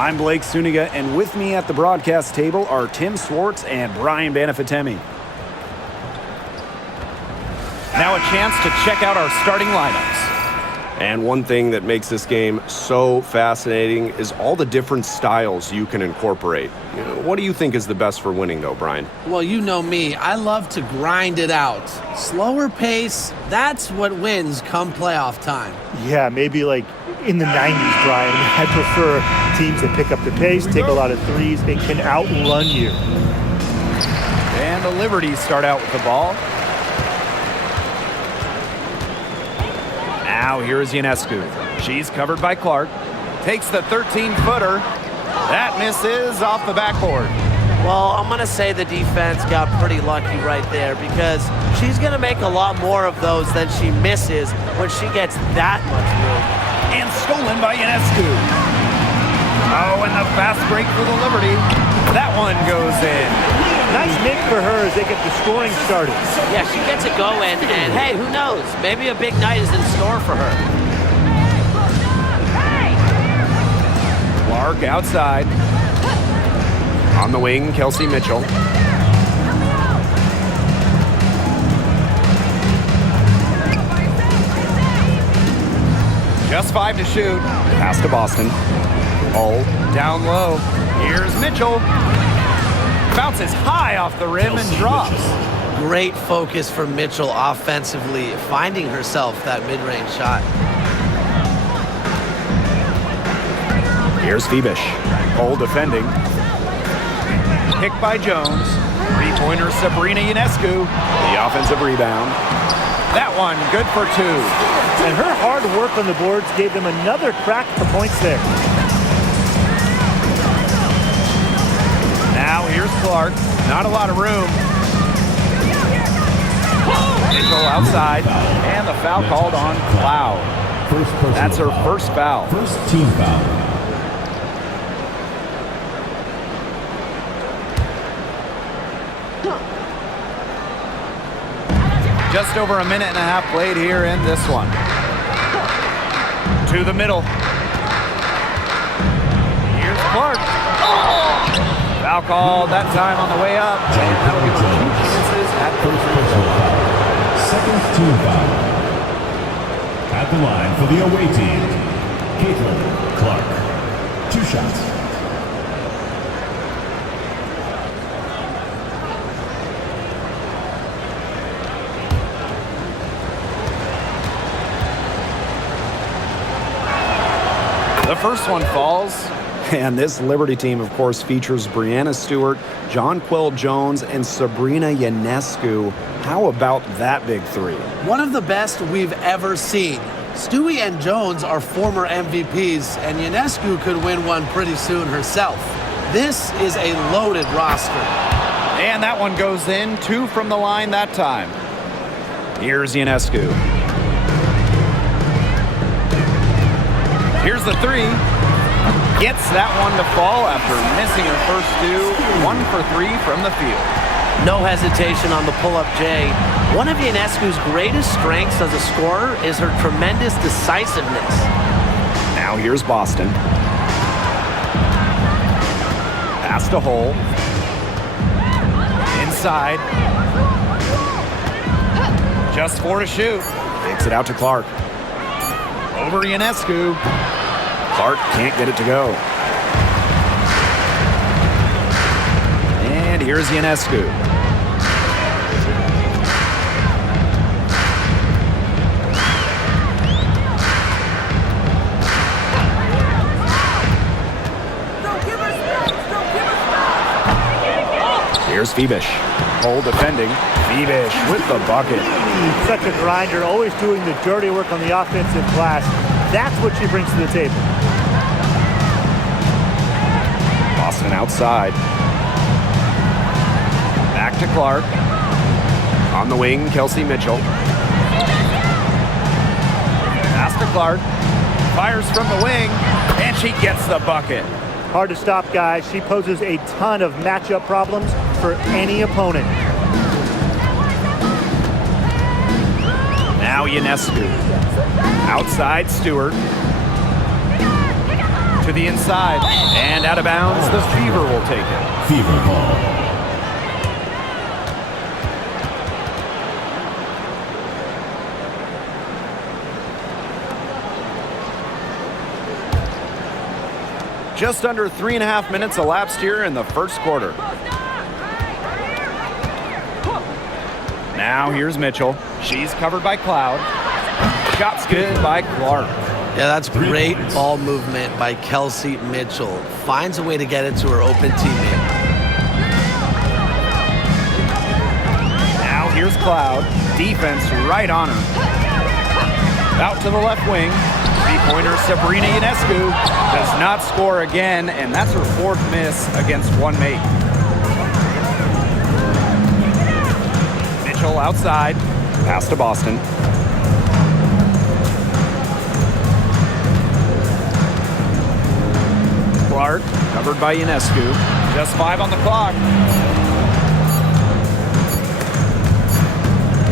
I'm Blake Suniga, and with me at the broadcast table are Tim Swartz and Brian Banafitemi. Now a chance to check out our starting lineups. And one thing that makes this game so fascinating is all the different styles you can incorporate. What do you think is the best for winning, though, Brian? Well, you know me. I love to grind it out. Slower pace, that's what wins come playoff time. Yeah, maybe like in the 90s, Brian. I prefer teams that pick up the pace, take a lot of threes, and can outrun you. And the Liberties start out with the ball. Now here's Ionescu. She's covered by Clark. Takes the 13-footer. That misses off the backboard. Well, I'm going to say the defense got pretty lucky right there because she's going to make a lot more of those than she misses when she gets that much room. And stolen by Ionescu. Oh, and the fast break for the Liberty. That one goes in. Nice nick for her as they get the scoring started. Yeah, she gets it going, and hey, who knows? Maybe a big night is in store for her. Clark outside. On the wing, Kelsey Mitchell. Just 5 to shoot. Pass to Boston. Oh, down low. Here's Mitchell. Bounces high off the rim and drops. Great focus for Mitchell offensively, finding herself that mid-range shot. Here's Phoebish. Hole defending. Picked by Jones. Three-pointer Sabrina Ionescu. The offensive rebound. That one good for 2. And her hard work on the boards gave them another crack for points there. Now here's Clark. Not a lot of room. Mitchell outside. And the foul called on Cloud. That's her first foul. First team foul. Just over a minute and a half played here in this one. To the middle. Here's Clark. Foul called that time on the way up. And that'll give them 2 chances at the Second team foul. At the line for the away team, Caitlin Clark. 2 shots. The first one falls. And this Liberty team, of course, features Brianna Stewart, Jonquel Jones, and Sabrina Ionescu. How about that big 3? One of the best we've ever seen. Stewie and Jones are former MVPs, and Ionescu could win one pretty soon herself. This is a loaded roster. And that one goes in. 2 from the line that time. Here's Ionescu. Here's the 3. Gets that one to fall after missing her first 2. 1 for 3 from the field. No hesitation on the pull-up J. One of Ionescu's greatest strengths as a scorer is her tremendous decisiveness. Now here's Boston. Pass to Hole. Inside. Just 4 to shoot. Takes it out to Clark. Over Ionescu. Clark can't get it to go. And here's Ionescu. Here's Phoebish. Hole defending. Phoebish with the bucket. Such a grinder, always doing the dirty work on the offensive glass. That's what she brings to the table. Boston outside. Back to Clark. On the wing, Kelsey Mitchell. Pass to Clark. Fires from the wing. And she gets the bucket. Hard to stop, guys. She poses a ton of matchup problems for any opponent. Now Ionescu. Outside Stewart. To the inside. And out of bounds. The Fever will take it. Fever ball. Just under 3.5 minutes elapsed here in the first quarter. Now here's Mitchell. She's covered by Cloud. Shot's good by Clark. Yeah, that's great ball movement by Kelsey Mitchell. Finds a way to get it to her open teammate. Now here's Cloud. Defense right on her. Out to the left wing. Three-pointer Sabrina Ionescu does not score again, and that's her fourth miss against one mate. Mitchell outside. Pass to Boston. Clark covered by Ionescu. Just 5 on the clock.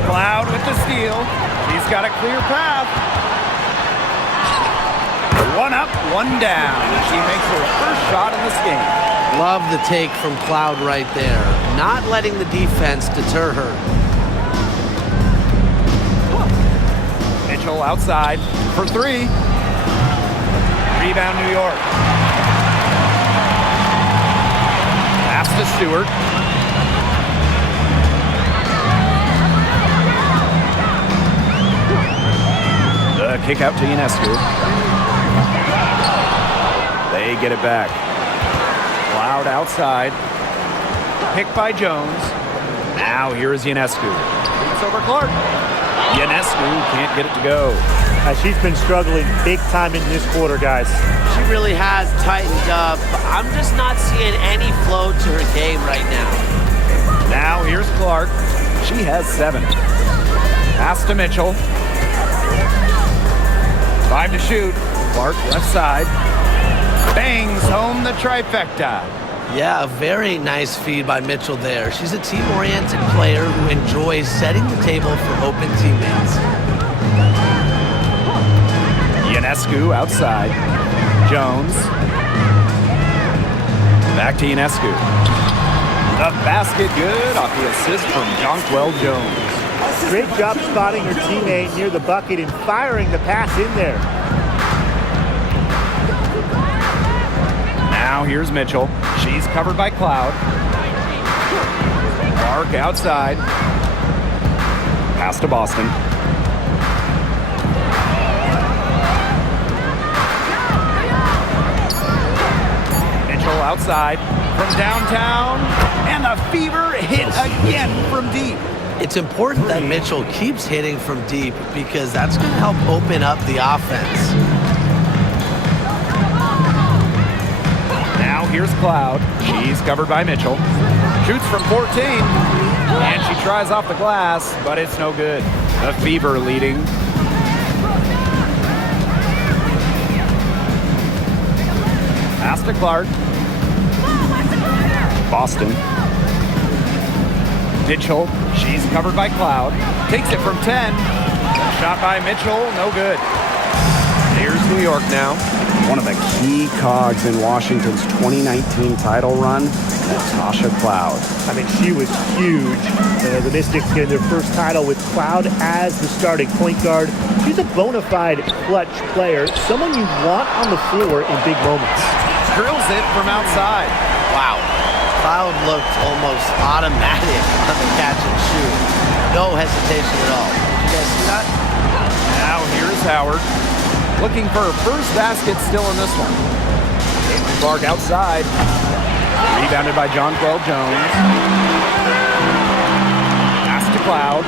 Cloud with the steal. She's got a clear path. One up, one down. She makes her first shot in this game. Love the take from Cloud right there. Not letting the defense deter her. Mitchell outside for 3. Rebound New York. Pass to Stewart. The kick out to Ionescu. They get it back. Cloud outside. Picked by Jones. Now here is Ionescu. It's over Clark. Ionescu can't get it to go. She's been struggling big time in this quarter, guys. She really has tightened up. I'm just not seeing any flow to her game right now. Now here's Clark. She has 7. Pass to Mitchell. 5 to shoot. Clark left side. Bangs home the trifecta. Yeah, a very nice feed by Mitchell there. She's a team-oriented player who enjoys setting the table for open teammates. Ionescu outside. Jones. Back to Ionescu. The basket good off the assist from Jonquel Jones. Great job spotting her teammate near the bucket and firing the pass in there. Now here's Mitchell. She's covered by Cloud. Clark outside. Pass to Boston. Mitchell outside from downtown. And the Fever hit again from deep. It's important that Mitchell keeps hitting from deep because that's going to help open up the offense. Now here's Cloud. She's covered by Mitchell. Shoots from 14. And she tries off the glass, but it's no good. The Fever leading. Pass to Clark. Boston. Mitchell. She's covered by Cloud. Takes it from 10. Shot by Mitchell. No good. Here's New York now. One of the key cogs in Washington's 2019 title run, Natasha Cloud. I mean, she was huge. The Mystics getting their first title with Cloud as the starting point guard. She's a bona fide clutch player, someone you want on the floor in big moments. Drills it from outside. Wow. Cloud looked almost automatic on the catch and shoot. No hesitation at all. Did you guys see that? Now here's Howard. Looking for her first basket still in this one. Caitlin Clark outside. Rebounded by Jonquel Jones. Pass to Cloud.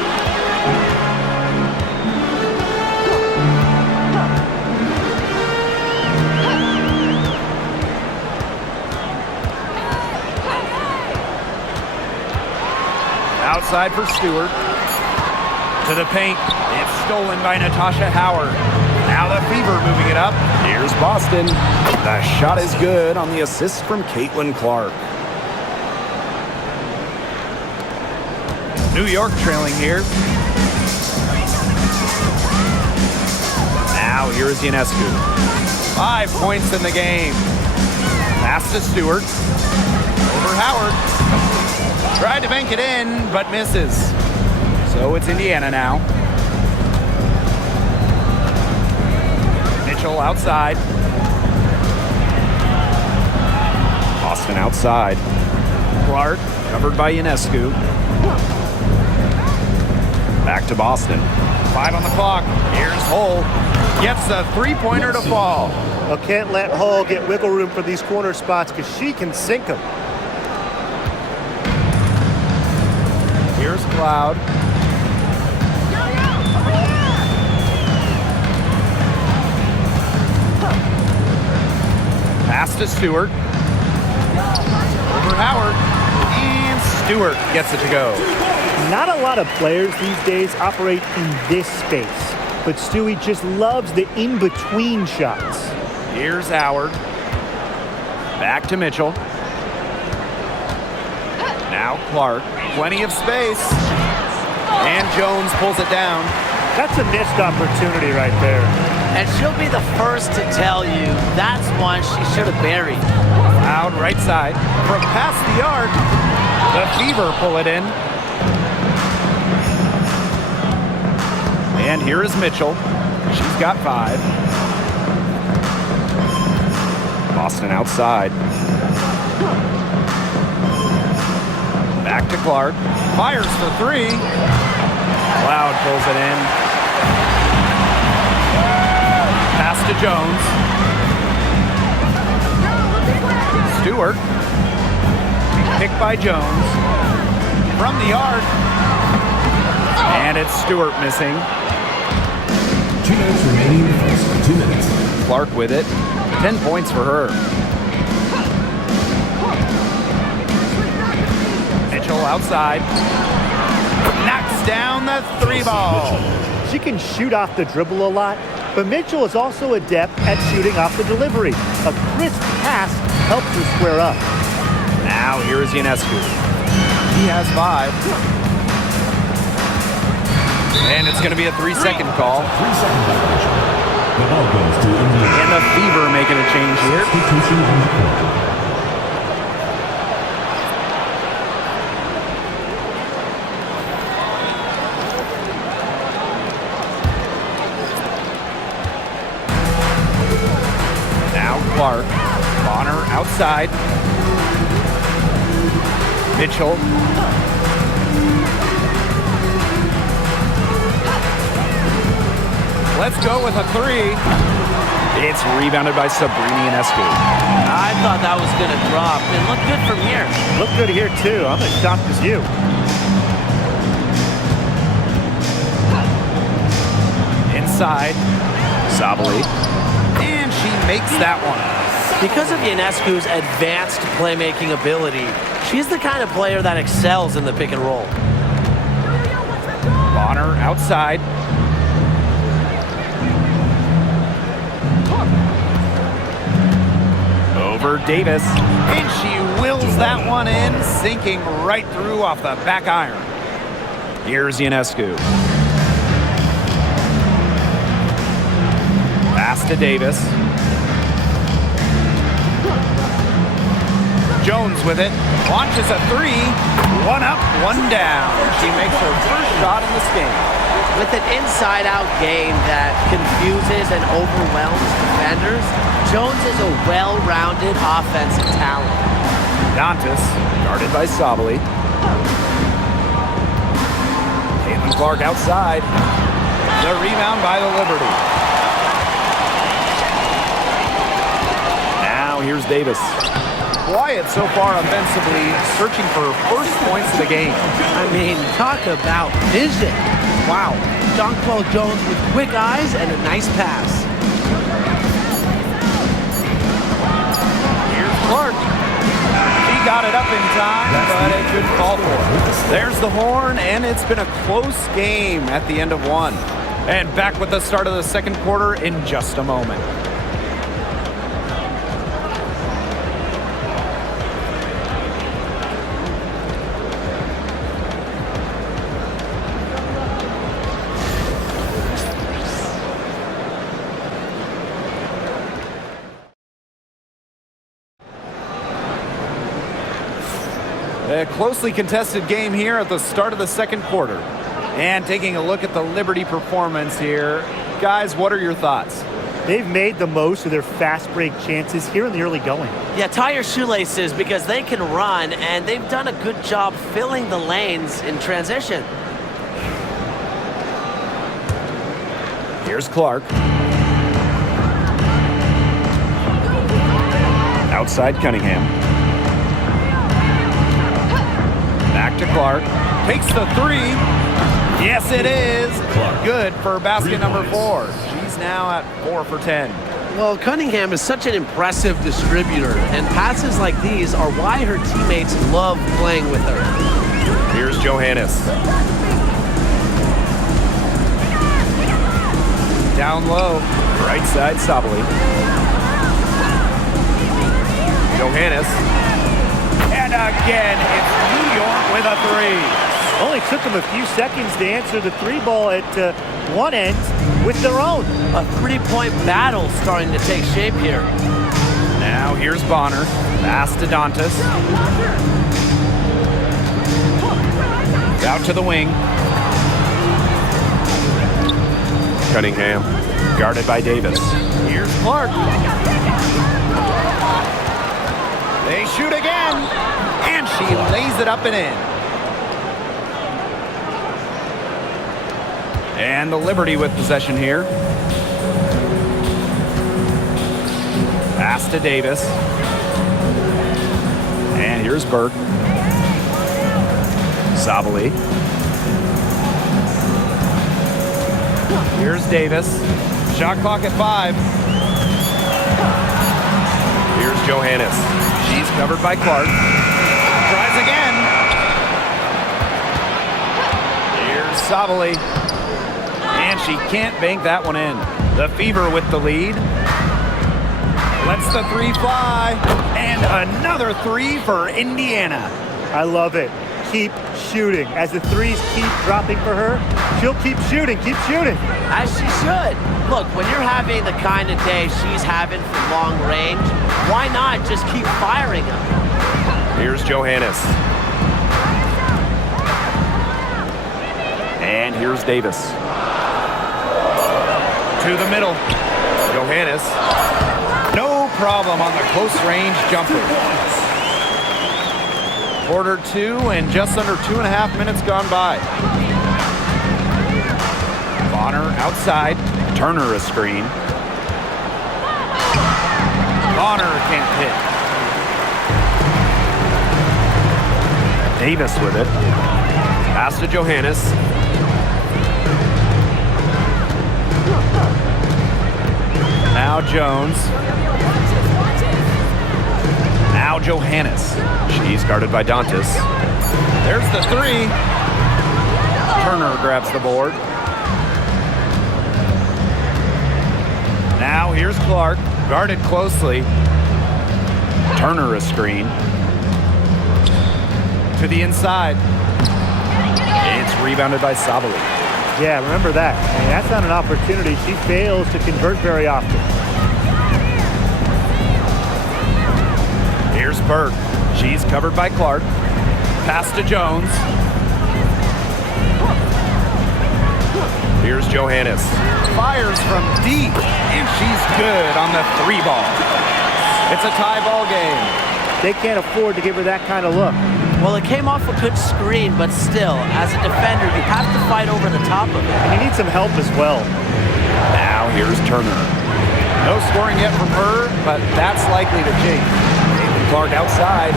Outside for Stewart. To the paint. It's stolen by Natasha Howard. Now the Fever moving it up. Here's Boston. The shot is good on the assist from Caitlin Clark. New York trailing here. Now here's Ionescu. 5 points in the game. Pass to Stewart. Over Howard. Tried to bank it in, but misses. So it's Indiana now. Mitchell outside. Boston outside. Clark covered by Ionescu. Back to Boston. 5 on the clock. Here's Hull. Gets the three-pointer to fall. Well, can't let Hull get wiggle room for these corner spots because she can sink them. Here's Cloud. Pass to Stewart. Over Howard. And Stewart gets it to go. Not a lot of players these days operate in this space, but Stewie just loves the in-between shots. Here's Howard. Back to Mitchell. Now Clark. Plenty of space. And Jones pulls it down. That's a missed opportunity right there. And she'll be the first to tell you that's one she should have buried. Cloud right side. From past the arc. The Fever pull it in. And here is Mitchell. She's got 5. Boston outside. Back to Clark. Fires for 3. Cloud pulls it in. Pass to Jones. Stewart. Picked by Jones. From the arc. And it's Stewart missing. 2 minutes remaining in the first. 2 minutes. Clark with it. 10 points for her. Mitchell outside. Knocks down the 3 ball. She can shoot off the dribble a lot, but Mitchell is also adept at shooting off the delivery. A crisp pass helps her square up. Now here's Ionescu. He has 5. And it's going to be a 3-second call. 3-second violation. The ball goes to Indiana. And the Fever making a change here. Substitution on the court. Clark. Bonner outside. Mitchell. Let's go with a 3. It's rebounded by Sabrini Ionescu. I thought that was going to drop. It looked good from here. Looked good here, too. I'm as shocked as you. Inside. Sabali. And she makes that one. Because of Ionescu's advanced playmaking ability, she's the kind of player that excels in the pick and roll. Bonner outside. Over Davis. And she wills that one in, sinking right through off the back iron. Here's Ionescu. Pass to Davis. Jones with it. Launches a 3. 1 up, 1 down. She makes her first shot in this game. With an inside-out game that confuses and overwhelms defenders, Jones is a well-rounded offensive talent. Dantas, guarded by Sabali. Caitlin-Clark outside. The rebound by the Liberty. Now here's Davis. Quiet so far offensively, searching for first points of the game. I mean, talk about vision. Wow. Jonquel Jones with quick eyes and a nice pass. Here's Clark. She got it up in time, but a good call for her. There's the horn, and it's been a close game at the end of 1. And back with the start of the second quarter in just a moment. A closely contested game here at the start of the second quarter. And taking a look at the Liberty performance here. Guys, what are your thoughts? They've made the most of their fast break chances here in the early going. Yeah, tie your shoelaces because they can run, and they've done a good job filling the lanes in transition. Here's Clark. Outside Cunningham. Back to Clark. Takes the three. Yes, it is. Clark. Good for basket 3 number points. 4. She's now at 4 for 10. Well, Cunningham is such an impressive distributor, and passes like these are why her teammates love playing with her. Here's Johannes. Down low. Right side, Sabali. Johannes. And again, it's New York with a three. Only took them a few seconds to answer the three ball at one end with their own. A three-point battle starting to take shape here. Now here's Bonner. Pass to Dantas. Out to the wing. Cunningham. Guarded by Davis. Here's Clark. They shoot again. And she lays it up and in. And the Liberty with possession here. Pass to Davis. And here's Burke. Sabali. Here's Davis. Shot clock at 5. Here's Johannes. She's covered by Clark. Tries again. Here's Sabali. And she can't bank that one in. The Fever with the lead. Lets the three fly. And another three for Indiana. I love it. Keep shooting. As the threes keep dropping for her, she'll keep shooting, As she should. Look, when you're having the kind of day she's having from long range, why not just keep firing them? Here's Johannes. And here's Davis. To the middle. Johannes. No problem on the close range jumper. Quarter 2 and just under 2.5 minutes gone by. Bonner outside. Turner a screen. Bonner can't hit. Davis with it. Pass to Johannes. Now Jones. Now Johannes. She's guarded by Dantas. There's the three. Turner grabs the board. Now here's Clark, guarded closely. Turner a screen. To the inside. It's rebounded by Sabali. Yeah, remember that. I mean, that's not an opportunity she fails to convert very often. Here's Burke. She's covered by Clark. Pass to Jones. Here's Johannes. Fires from deep, and she's good on the three ball. It's a tie ball game. They can't afford to give her that kind of look. Well, it came off a good screen, but still, as a defender, you have to fight over the top of it. And you need some help as well. Now here's Turner. No scoring yet from her, but that's likely to change. Clark outside.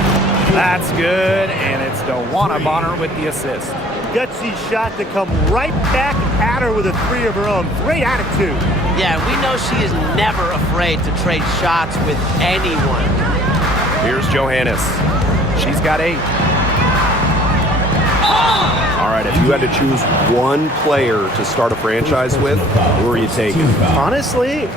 That's good, and it's DeWanna Bonner with the assist. Gutsy shot to come right back at her with a three of her own. Great attitude. Yeah, we know she is never afraid to trade shots with anyone. Here's Johannes. She's got 8. All right, if you had to choose one player to start a franchise with, who are you taking? Honestly,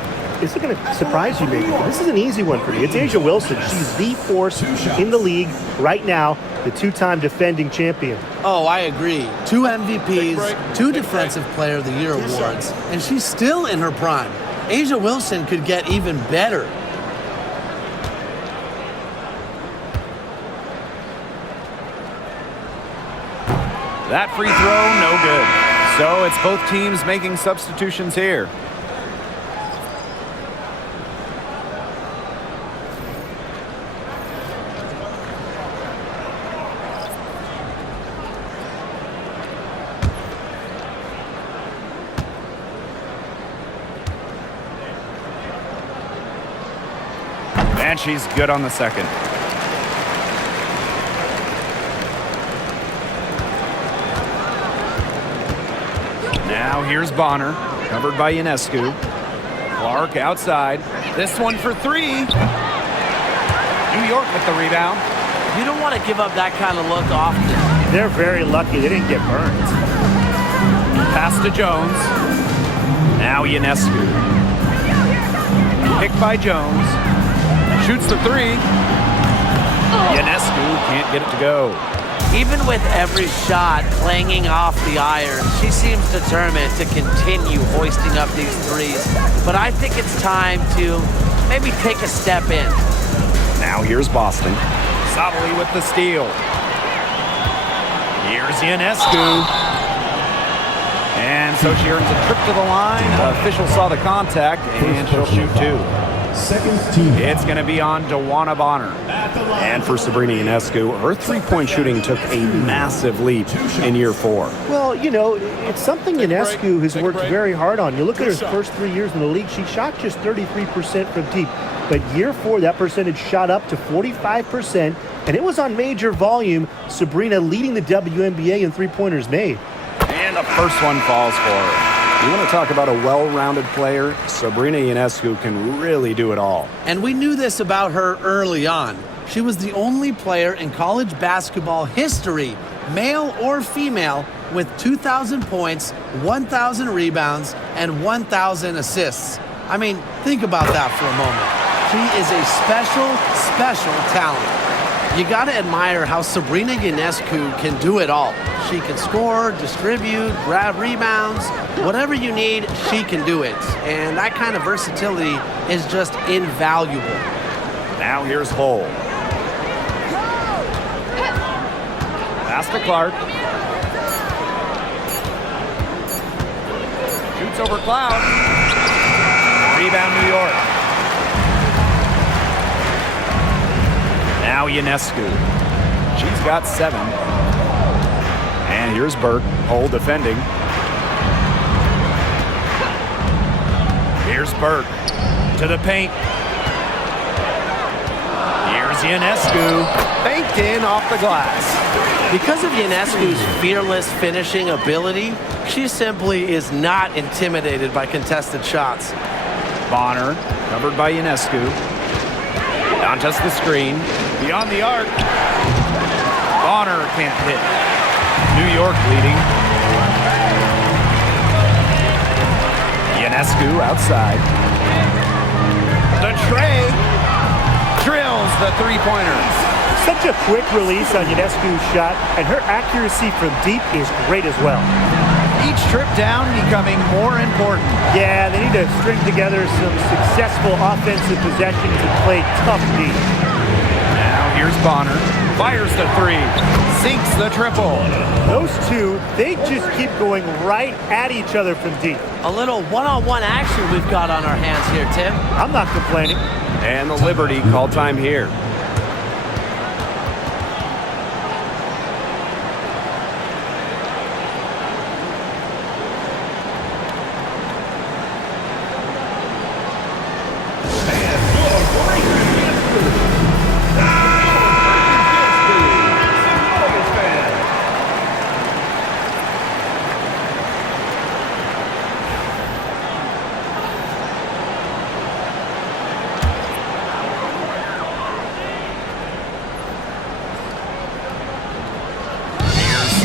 this is going to surprise you maybe, but this is an easy one for you. It's A'ja Wilson. She's the force in the league right now, the 2-time defending champion. Oh, I agree. 2 MVPs, 2 Defensive Player of the Year awards, and she's still in her prime. A'ja Wilson could get even better. That free throw, no good. So it's both teams making substitutions here. And she's good on the second. Now here's Bonner, covered by Ionescu. Clark outside. This one for three. New York with the rebound. You don't want to give up that kind of look often. They're very lucky they didn't get burned. Pass to Jones. Now Ionescu. Picked by Jones. Shoots the three. Ionescu can't get it to go. Even with every shot clanging off the iron, she seems determined to continue hoisting up these threes. But I think it's time to maybe take a step in. Now here's Boston. Sabali with the steal. Here's Ionescu. And so she earns a trip to the line. Official saw the contact, and she'll shoot two. Second team. It's going to be on DeWanna Bonner. And for Sabrina Ionescu, her three-point shooting took a massive leap in year 4. Well, you know, it's something Ionescu has worked very hard on. You look at her first 3 years in the league, she shot just 33% from deep. But year 4, that percentage shot up to 45%, and it was on major volume. Sabrina leading the WNBA in three-pointers made. And the first one falls for her. You want to talk about a well-rounded player? Sabrina Ionescu can really do it all. And we knew this about her early on. She was the only player in college basketball history, male or female, with 2,000 points, 1,000 rebounds, and 1,000 assists. I mean, think about that for a moment. She is a special talent. You got to admire how Sabrina Ionescu can do it all. She can score, distribute, grab rebounds. Whatever you need, she can do it. And that kind of versatility is just invaluable. Now here's Hull. Pass to Clark. Shoots over Cloud. Rebound New York. Now Ionescu. She's got 7. And here's Burke. Hull defending. Here's Burke to the paint. Here's Ionescu. Baked in off the glass. Because of Ionescu's fearless finishing ability, she simply is not intimidated by contested shots. Bonner, covered by Ionescu. Dantas the screen. Beyond the arc. Bonner can't hit. New York leading. Ionescu outside. The tray. Drills the three-pointer. Such a quick release on Ionescu's shot, and her accuracy from deep is great as well. Each trip down becoming more important. Yeah, they need to string together some successful offensive possessions and play tough deep. Now here's Bonner. Fires the three. Sinks the triple. Those two, they just keep going right at each other from deep. A little one-on-one action we've got on our hands here, Tim. I'm not complaining. And the Liberty call time here.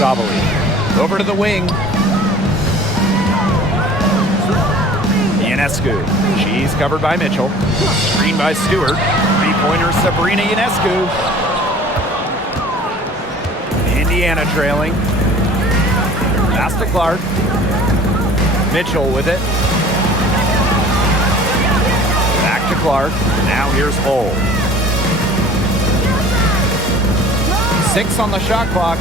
Sabali. Over to the wing. Ionescu. She's covered by Mitchell. Screen by Stewart. Three-pointer Sabrina Ionescu. Indiana trailing. Pass to Clark. Mitchell with it. Back to Clark. Now here's Hull. 6 on the shot clock.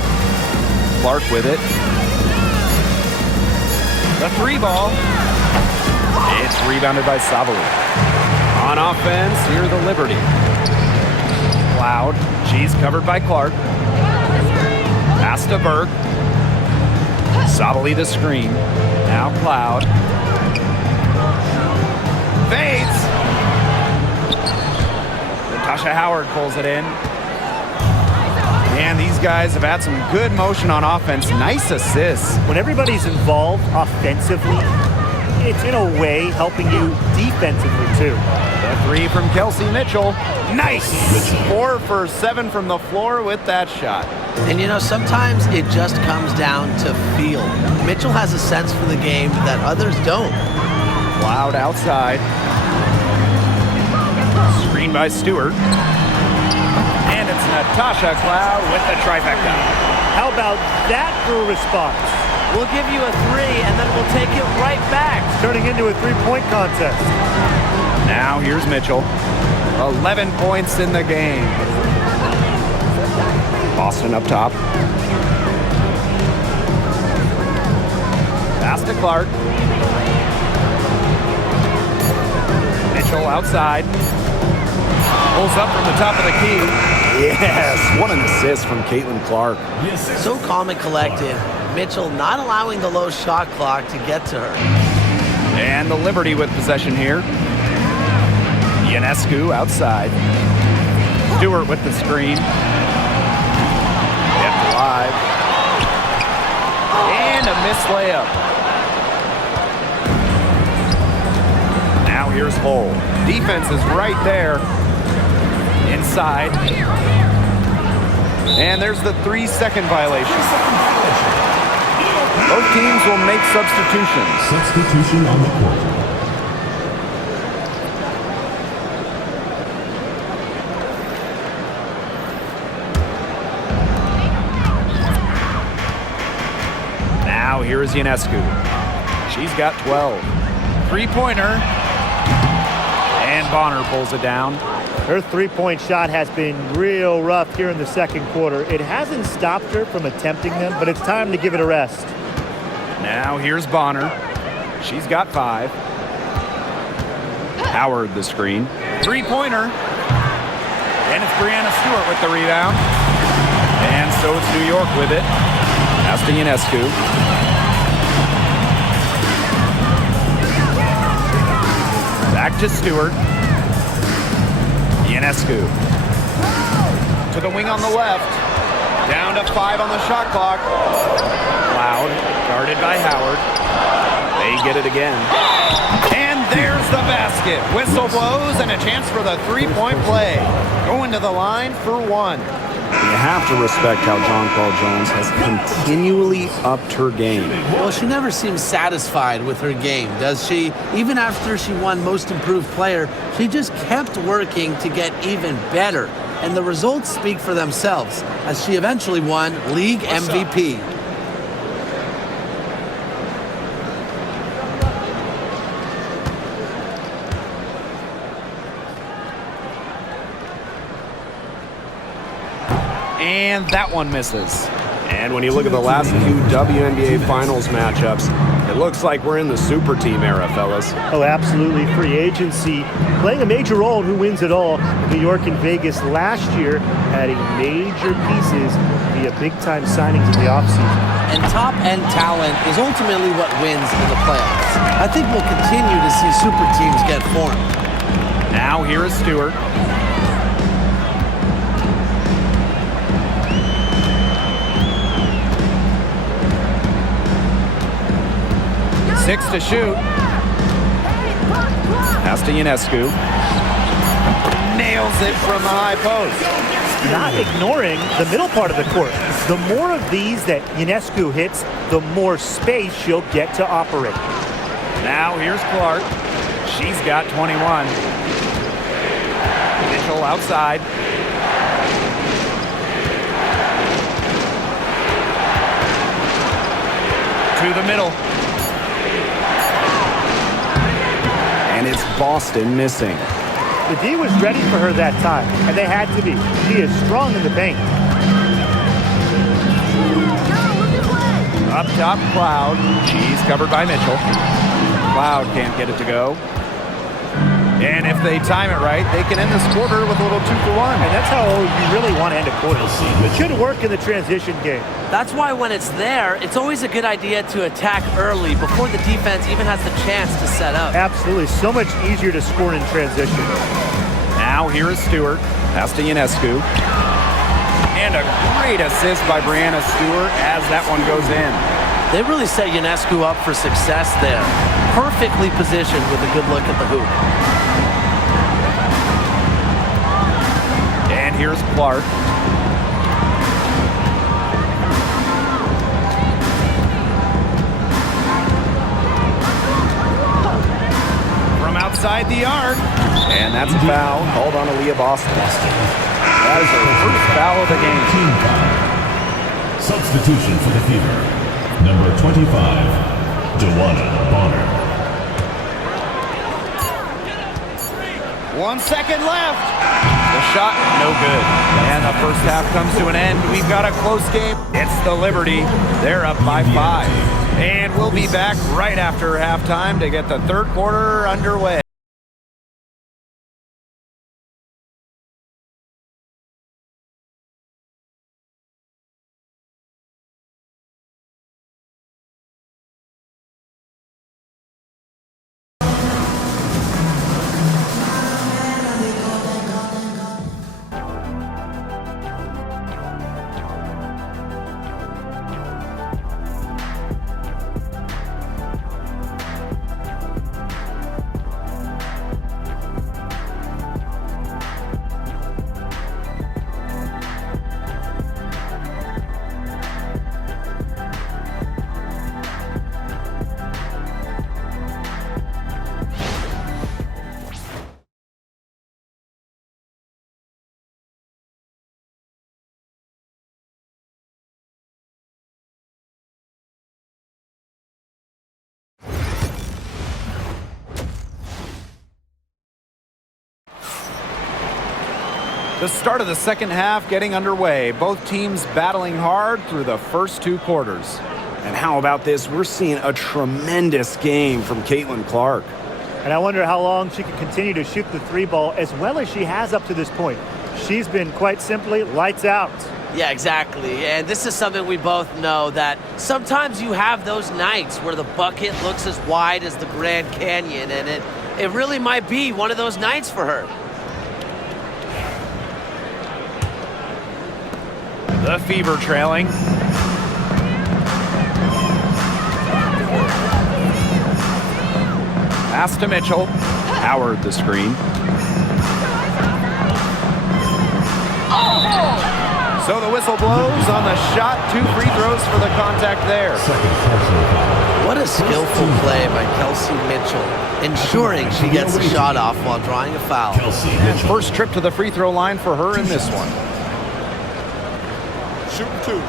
Clark with it. The 3 ball. It's rebounded by Savali. On offense, here the Liberty. Cloud. She's covered by Clark. Pass to Burke. Savali the screen. Now Cloud. Fades. Natasha Howard pulls it in. And these guys have had some good motion on offense. Nice assists. When everybody's involved offensively, it's in a way helping you defensively too. The 3 from Kelsey Mitchell. Nice! 4 for 7 from the floor with that shot. And you know, sometimes it just comes down to feel. Mitchell has a sense for the game that others don't. Cloud outside. Screen by Stewart. And it's Natasha Cloud with the trifecta. How about that for a response? We'll give you a 3, and then we'll take it right back. Turning into a 3-point contest. Now here's Mitchell. 11 points in the game. Boston up top. Pass to Clark. Mitchell outside. Pulls up from the top of the key. Yes, what an assist from Caitlin Clark. So calm and collected. Mitchell not allowing the low shot clock to get to her. And the Liberty with possession here. Ionescu outside. Stewart with the screen. Kept alive. And a missed layup. Now here's Hull. Defense is right there. Inside. And there's the 3-second violation. Both teams will make substitutions. Substitution on the court. Now here is Ionescu. She's got 12. 3-pointer. And Bonner pulls it down. Her 3-point shot has been real rough here in the second quarter. It hasn't stopped her from attempting them, but it's time to give it a rest. Now here's Bonner. She's got 5. Howard the screen. 3-pointer. And it's Brianna Stewart with the rebound. And so it's New York with it. Pass to Ionescu. Back to Stewart. Ionescu. To the wing on the left. Down to 5 on the shot clock. Cloud, guarded by Howard. They get it again. And there's the basket. Whistle blows and a chance for the 3-point play. Going to the line for 1. You have to respect how John Paul Jones has continually upped her game. Well, she never seems satisfied with her game, does she? Even after she won Most Improved Player, she just kept working to get even better. And the results speak for themselves, as she eventually won League MVP. And that one misses. And when you look at the last few WNBA Finals matchups, it looks like we're in the super team era, fellas. Oh, absolutely. Free agency playing a major role in who wins it all. New York and Vegas last year adding major pieces via big-time signings in the offseason. And top-end talent is ultimately what wins in the playoffs. I think we'll continue to see super teams get formed. Now here is Stewart. Six to shoot. Pass to Ionescu. Nails it from the high post. Not ignoring the middle part of the court. The more of these that Ionescu hits, the more space she'll get to operate. Now here's Clark. She's got 21. Mitchell outside. To the middle. And it's Boston missing. The D was ready for her that time, and they had to be. She is strong in the paint. Up top, Cloud. She's covered by Mitchell. Cloud can't get it to go. And if they time it right, they can end this quarter with a little 2-for-1. And that's how you really want to end a quarter. It should work in the transition game. That's why when it's there, it's always a good idea to attack early before the defense even has the chance to set up. Absolutely. So much easier to score in transition. Now here is Stewart. Pass to Ionescu. And a great assist by Brianna Stewart as that one goes in. They really set Ionescu up for success there. Perfectly positioned with a good look at the hoop. And here's Clark. From outside the arc. And that's a foul called on Aaliyah Boston. That is the first foul of the game. Team foul. Substitution for the Fever. Number 25, Dewana Bonner. 1 second left. The shot, no good. And the first half comes to an end. We've got a close game. It's the Liberty. They're up by 5. And we'll be back right after halftime to get the third quarter underway. The start of the second half getting underway. Both teams battling hard through the first 2 quarters. And how about this? We're seeing a tremendous game from Caitlinclark. And I wonder how long she can continue to shoot the 3 ball as well as she has up to this point. She's been quite simply lights out. Yeah, exactly. And this is something we both know, that sometimes you have those nights where the bucket looks as wide as the Grand Canyon, and it really might be one of those nights for her. The Fever trailing. Pass to Mitchell. Howard the screen. So the whistle blows on the shot. 2 free throws for the contact there. What a skillful play by Kelsey Mitchell, ensuring she gets the shot off while drawing a foul. And first trip to the free throw line for her in this one. Shooting 2.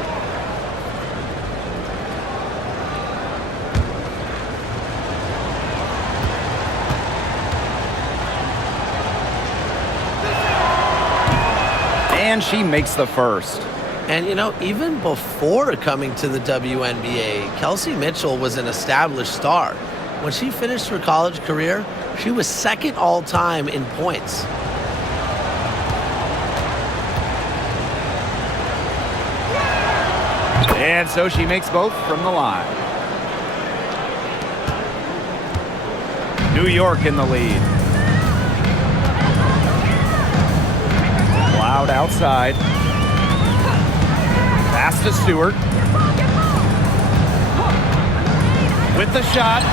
And she makes the first. And, you know, even before coming to the WNBA, Kelsey Mitchell was an established star. When she finished her college career, she was second all-time in points. And so she makes both from the line. New York in the lead. Loud outside. Pass to Stewart. With the shot.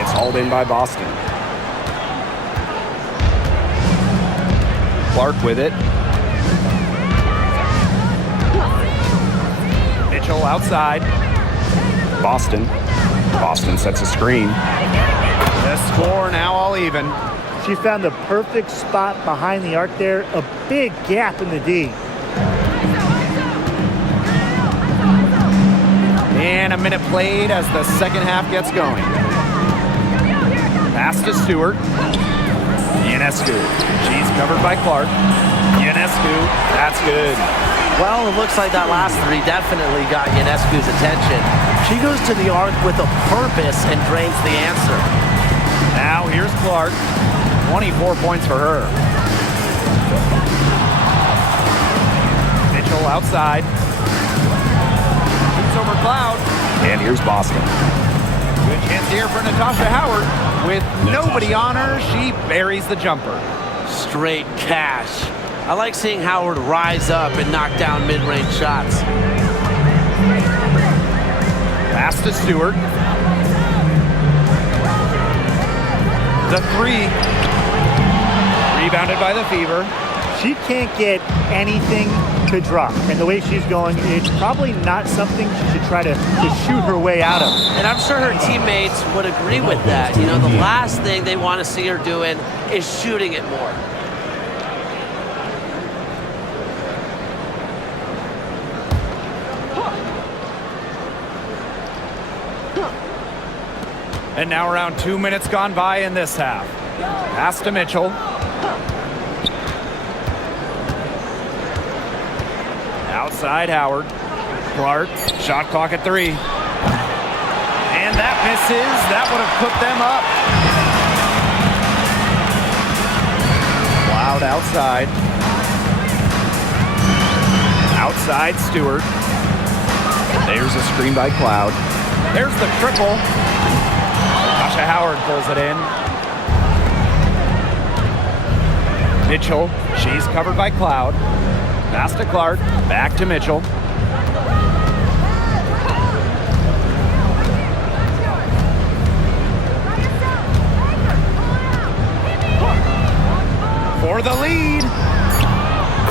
It's hauled in by Boston. Clark with it. Mitchell outside. Boston sets a screen. The score now all even. She found the perfect spot behind the arc there, a big gap in the D. And a minute played as the second half gets going. Pass to Stewart. Ionescu. She's covered by Clark. Ionescu. That's good. Well, it looks like that last three definitely got Ionescu's attention. She goes to the arc with a purpose and drains the answer. Now here's Clark. 24 points for her. Mitchell outside. Shoots over Cloud. And here's Boston. Good chance here for Natasha Howard. With nobody on her, she buries the jumper. Straight cash. I like seeing Howard rise up and knock down mid-range shots. Pass to Stewart. The three. Rebounded by the Fever. She can't get anything to drop. And the way she's going, it's probably not something she should try to shoot her way out of. And I'm sure her teammates would agree with that. You know, the last thing they want to see her doing is shooting it more. And now around 2 minutes gone by in this half. Pass to Mitchell. Outside Howard. Clark. Shot clock at 3. And that misses. That would have put them up. Cloud outside. Outside Stewart. There's a screen by Cloud. There's the triple. Tasha Howard pulls it in. Mitchell, she's covered by Cloud. Pass to Clark, back to Mitchell. For the lead.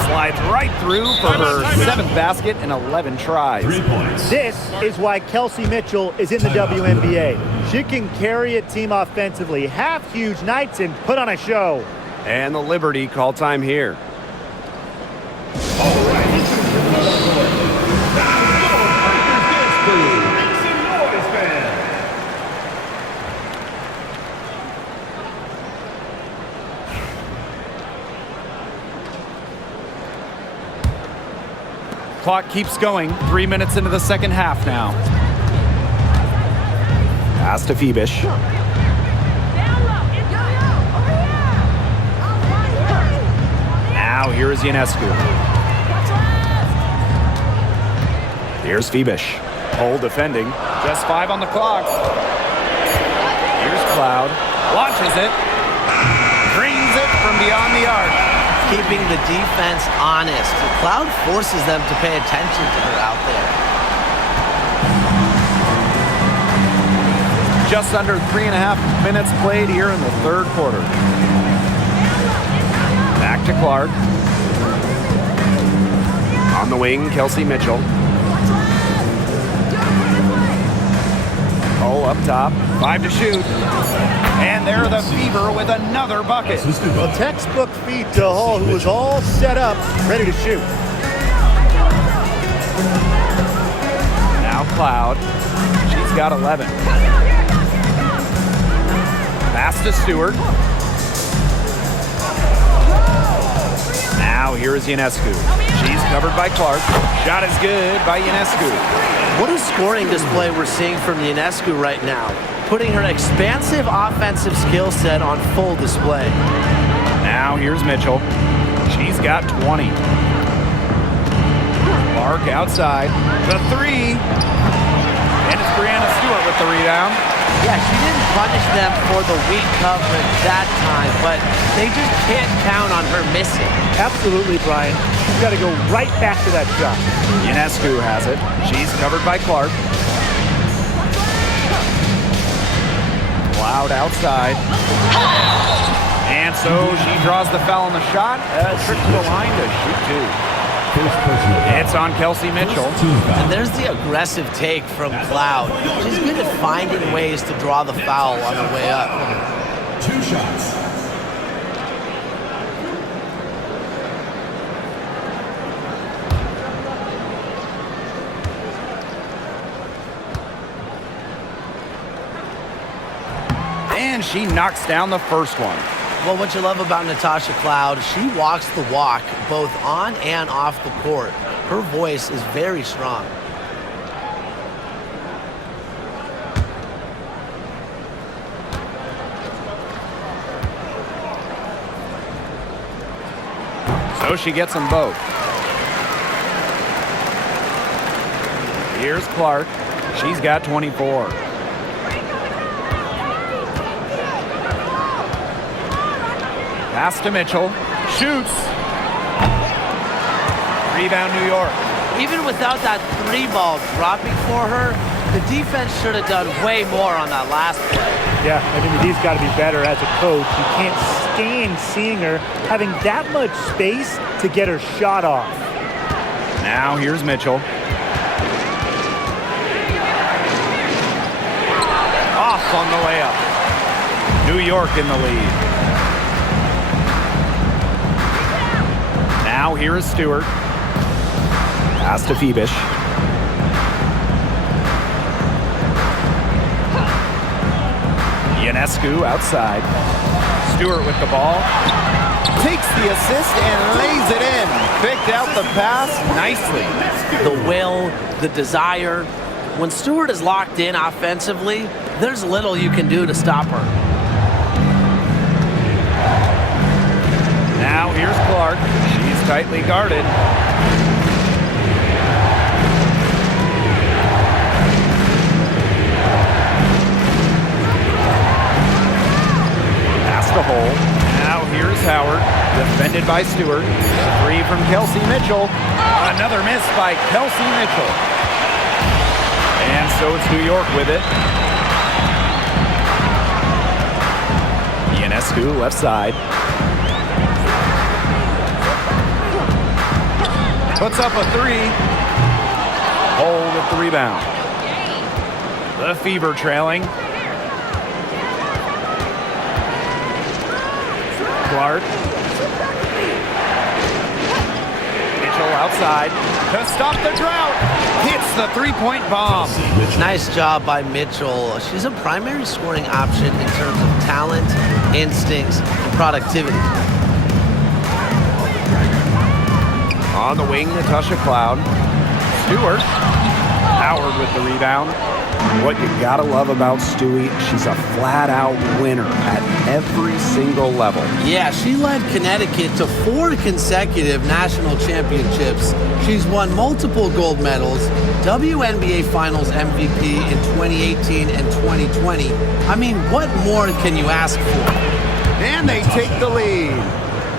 Slides right through for her 7th basket in 11 tries. 3 points. This is why Kelsey Mitchell is in the WNBA. She can carry a team offensively, have huge nights, and put on a show. And the Liberty call time here. Clock keeps going. 3 minutes into the second half now. Pass to Phoebish. Now here is Ionescu. Here's Phoebish. Hole defending. Just 5 on the clock. Here's Cloud. Launches it. Drains it from beyond the arc. Keeping the defense honest. Cloud forces them to pay attention to her out there. Just under 3.5 minutes played here in the third quarter. Back to Clark. On the wing, Kelsey Mitchell. Cole up top. 5 to shoot. And there the Fever with another bucket. A textbook feed to Hall, who was all set up, ready to shoot. Now Cloud. She's got 11. Pass to Stewart. Now here is Ionescu. She's covered by Clark. Shot is good by Ionescu. What a scoring display we're seeing from Ionescu right now, putting her expansive offensive skill set on full display. Now here's Mitchell. She's got 20. Clark outside. The 3. And it's Brianna Stewart with the rebound. Yeah, she didn't punish them for the weak coverage that time, but they just can't count on her missing. Absolutely, Brian. You've got to go right back to that shot. Ionescu has it. She's covered by Clark. Cloud outside. And so she draws the foul on the shot. Trick to the line to shoot 2. It's on Kelsey Mitchell. And there's the aggressive take from Cloud. She's good at finding ways to draw the foul on the way up. 2 shots. And she knocks down the first one. Well, what you love about Natasha Cloud, she walks the walk both on and off the court. Her voice is very strong. So she gets them both. Here's Clark. She's got 24. Pass to Mitchell. Shoots. Rebound, New York. Even without that 3-ball dropping for her, the defense should have done way more on that last play. Yeah, I mean, he's got to be better as a coach. You can't stand seeing her having that much space to get her shot off. Now here's Mitchell. Off on the layup. New York in the lead. Now here is Stewart. Pass to Phoebish. Ionescu outside. Stewart with the ball. Takes the assist and lays it in. Picked out the pass nicely. The will, the desire. When Stewart is locked in offensively, there's little you can do to stop her. Now here's Clark. She's tightly guarded. Past the hole. Now here's Howard. Defended by Stewart. Free from Kelsey Mitchell. Another miss by Kelsey Mitchell. And so it's New York with it. Ionescu left side. Puts up a 3. Hole with the rebound. The Fever trailing. Clark. Mitchell outside to stop the drought. Hits the 3-point bomb. Nice job by Mitchell. She's a primary scoring option in terms of talent, instincts, and productivity. On the wing, Natasha Cloud. Stewart. Howard with the rebound. What you gotta love about Stewie, she's a flat-out winner at every single level. Yeah, she led Connecticut to 4 consecutive national championships. She's won multiple gold medals, WNBA Finals MVP in 2018 and 2020. I mean, what more can you ask for? And they take the lead.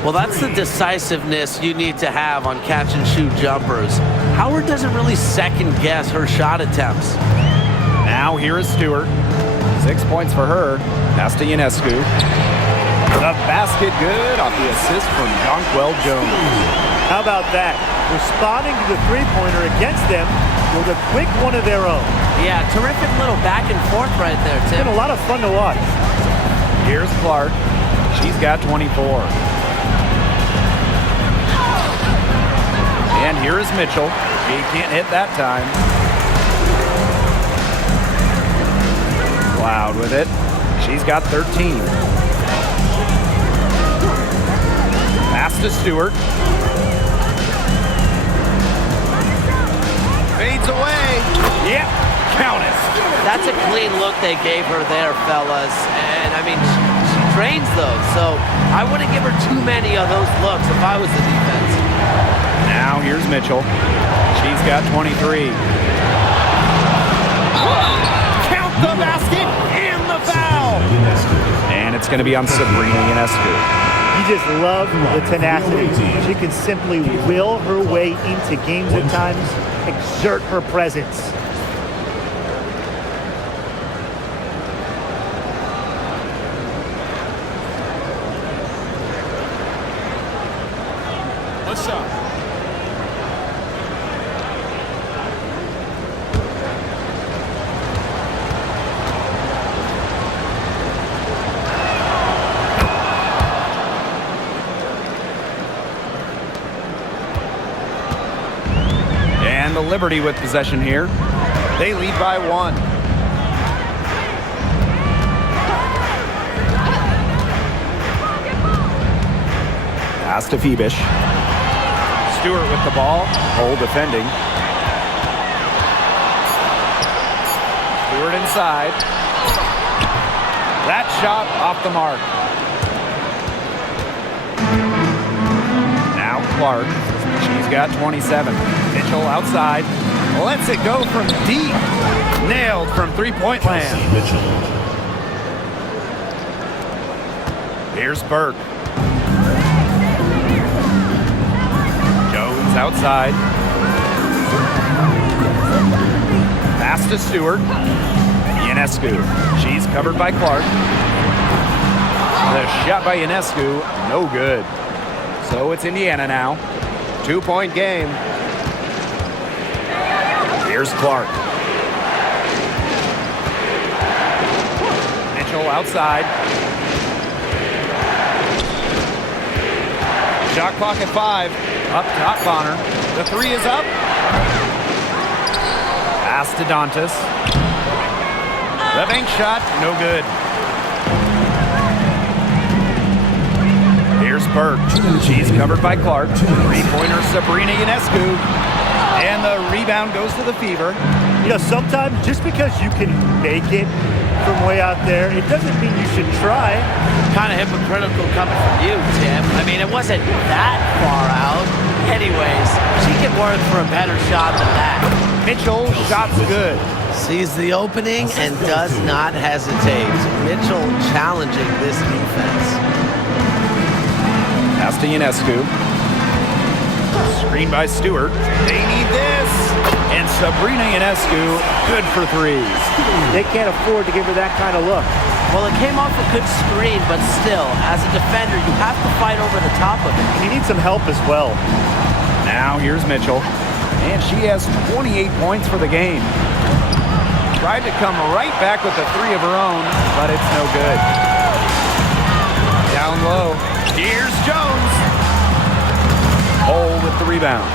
Well, that's the decisiveness you need to have on catch-and-shoot jumpers. Howard doesn't really second-guess her shot attempts. Now here is Stewart. 6 points for her. Pass to Ionescu. The basket good off the assist from Jonquel Jones. How about that? Responding to the three-pointer against them with a quick one of their own. Yeah, terrific little back and forth right there, It's Tim. been a lot of fun to watch. Here's Clark. She's got 24. And here is Mitchell. He can't hit that time. Cloud with it. She's got 13. Pass to Stewart. Fades away. Yep, count it. That's a clean look they gave her there, fellas. And, I mean, she trains those, so I wouldn't give her too many of those looks if I was the defense. Now here's Mitchell. She's got 23. Count the basket and the foul. And it's going to be on Sabrina Ionescu. You just love the tenacity. She can simply will her way into games at times, exert her presence. What's up? And the Liberty with possession here. They lead by 1. Pass to Phoebish. Stewart with the ball. Hole defending. Stewart inside. That shot off the mark. Now Clark. She's got 27. Mitchell outside. Lets it go from deep. Nailed from three-point land. Here's Burke. Jones outside. Pass to Stewart. Ionescu. She's covered by Clark. The shot by Ionescu, no good. So it's Indiana now. 2-point game. Here's Clark. Mitchell outside. Shot clock at 5. Up top, Bonner. The 3 is up. Pass to Dantas. The bank shot, no good. Here's Burke. She's covered by Clark. Three-pointer Sabrina Ionescu. And the rebound goes to the Fever. You know, sometimes just because you can make it from way out there, it doesn't mean you should try. Kind of hypocritical coming from you, Tim. I mean, it wasn't that far out. Anyways, she can work for a better shot than that. Mitchell, shot's good. Sees the opening and does not hesitate. Mitchell challenging this defense. Pass to Ionescu. Screen by Stewart. They need this. And Sabrina Ionescu, good for 3s. They can't afford to give her that kind of look. Well, it came off a good screen, but still, as a defender, you have to fight over the top of it. And you need some help as well. Now here's Mitchell. And she has 28 points for the game. Tried to come right back with a 3 of her own, but it's no good. Down low. Here's Jones. Hole with the rebound.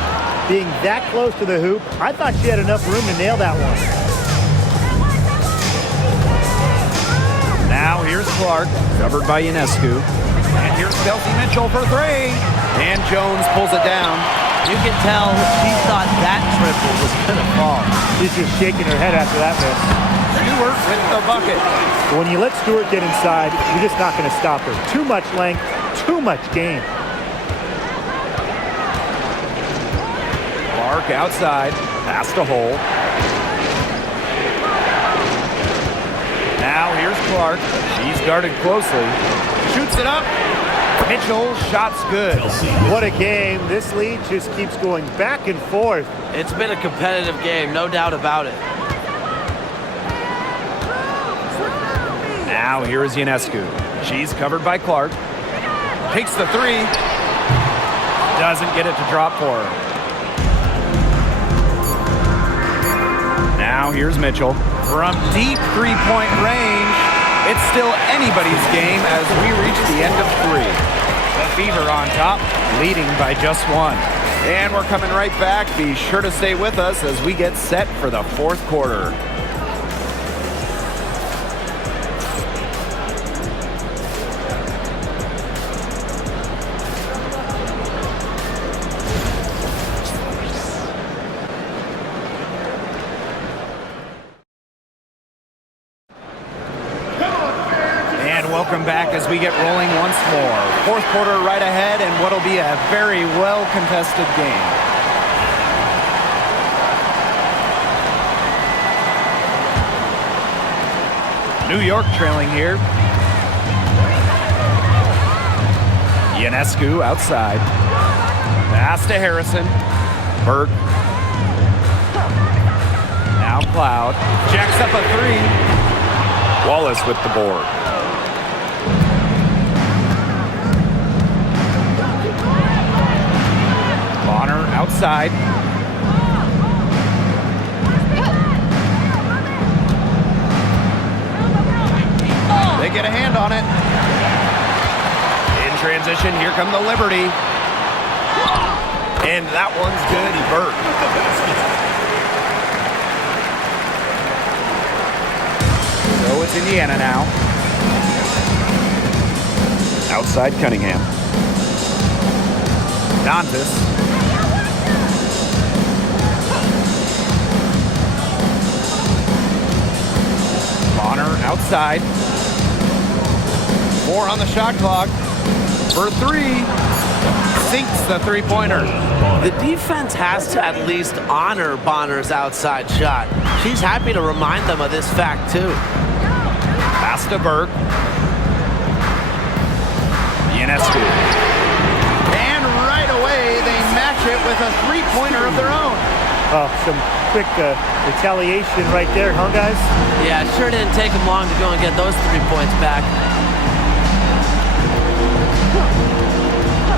Being that close to the hoop, I thought she had enough room to nail that one. Now here's Clark, covered by Ionescu. And here's Kelsey Mitchell for 3. And Jones pulls it down. You can tell she thought that triple was going to fall. She's just shaking her head after that miss. Stewart with the bucket. When you let Stewart get inside, you're just not going to stop her. Too much length, too much game. Clark outside, pass to Hole. Now here's Clark. She's guarded closely. Shoots it up. Mitchell, shot's good. What a game. This lead just keeps going back and forth. It's been a competitive game, no doubt about it. Now here is Ionescu. She's covered by Clark. Takes the 3. Doesn't get it to drop for her. Now here's Mitchell. From deep three-point range, it's still anybody's game as we reach the end of 3. The Fever on top, leading by just 1. And we're coming right back. Be sure to stay with us as we get set for the 4th quarter. Welcome back as we get rolling once more. 4th quarter right ahead and what'll be a very well-contested game. New York trailing here. Ionescu outside. Pass to Harrison. Burke. Now Cloud. Jacks up a 3. Wallace with the board. Outside. They get a hand on it. In transition, here come the Liberty. And that one's good. Burke. So it's Indiana now. Outside Cunningham. Dantas. outside. 4 on the shot clock. For 3. Sinks the three-pointer. The defense has to at least honor Bonner's outside shot. She's happy to remind them of this fact, too. Pass to Burke. Ionescu. And right away, they match it with a three-pointer of their own. Oh, some quick retaliation right there, huh, guys? Yeah, it sure didn't take them long to go and get those 3 points back.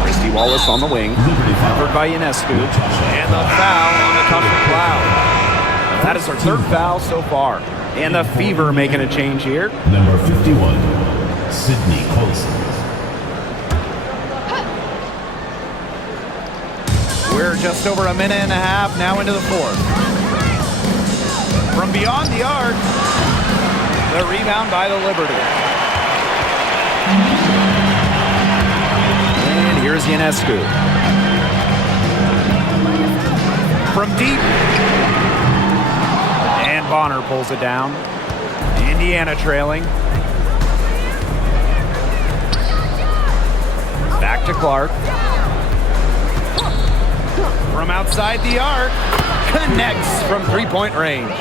Christy Wallace on the wing, covered by Ionescu, and the foul on the Tucker Cloud. That is her 3rd foul so far. And the Fever making a change here. Number 51, Sydney Colson. We're just over a minute and a half now into the 4th. From beyond the arc, the rebound by the Liberty. And here's Ionescu. From deep. And Bonner pulls it down. Indiana trailing. Back to Clark. From outside the arc. Connects from three-point range.